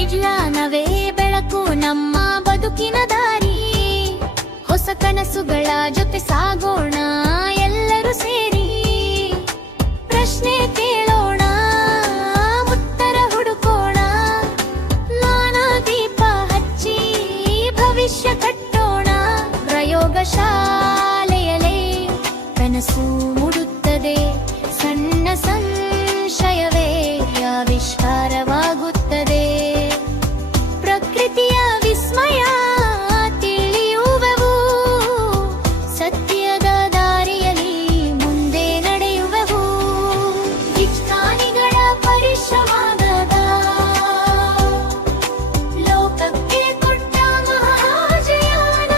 ವಿಜ್ಞಾನವೇ ಬೆಳಕು ನಮ್ಮ ಬದುಕಿನ ದಾರಿ. ಹೊಸ ಕನಸುಗಳ ಜೊತೆ ಸಾಗೋಣ ಎಲ್ಲರೂ ಸೇರಿ. ಪ್ರಶ್ನೆ ಕೇಳೋಣ, ಉತ್ತರ ಹುಡುಕೋಣ, ಜ್ಞಾನ ದೀಪ ಹಚ್ಚಿ ಭವಿಷ್ಯ ಕಟ್ಟೋಣ. ಪ್ರಯೋಗಶಾಲೆಯಲ್ಲೇ ಕನಸು ಮೂಡುತ್ತದೆ, ಸಣ್ಣ ಸಂಶಯವೇ ಆವಿಷ್ಕಾರವಾಗುತ್ತದೆ. ಪ್ರಕೃತಿಯ ವಿಸ್ಮಯ ತಿಳಿಯುವೆವು, ಸತ್ಯದ ದಾರಿಯಲ್ಲಿ ಮುಂದೆ ನಡೆಯುವೆವು. ವಿಜ್ಞಾನಿಗಳ ಪರಿಶ್ರಮದ ಲೋಕಕ್ಕೆ ಕೊಟ್ಟ ಮಹಾಜಯಾನ.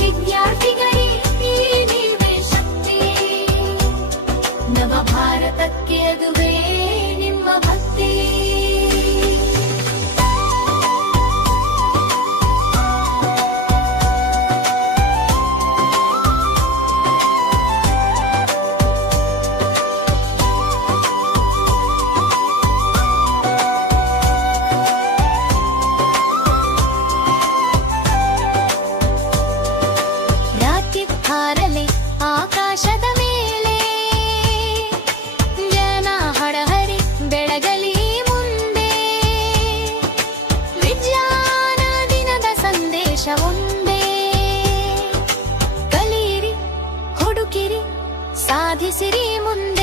ವಿದ್ಯಾರ್ಥಿಗಳಿಗೆ ನೀವೇ ಶಕ್ತಿ, ನವ ಭಾರತಕ್ಕೆ ಅದುವೇ ನಿಮ್ಮ ಭಕ್ತಿ. ರಾಕೆಟ್ ಹಾರಲಿ ಆಕಾಶದ ಮೇಲೆ, ಜನ ಹಡಹರಿ ಬೆಳಗಲಿ ಮುಂದೆ. ವಿಜ್ಞಾನ ದಿನದ ಸಂದೇಶ ಒಂದೇ, ಕಲಿಯಿರಿ, ಹುಡುಕಿರಿ, ಸಾಧಿಸಿರಿ ಮುಂದೆ.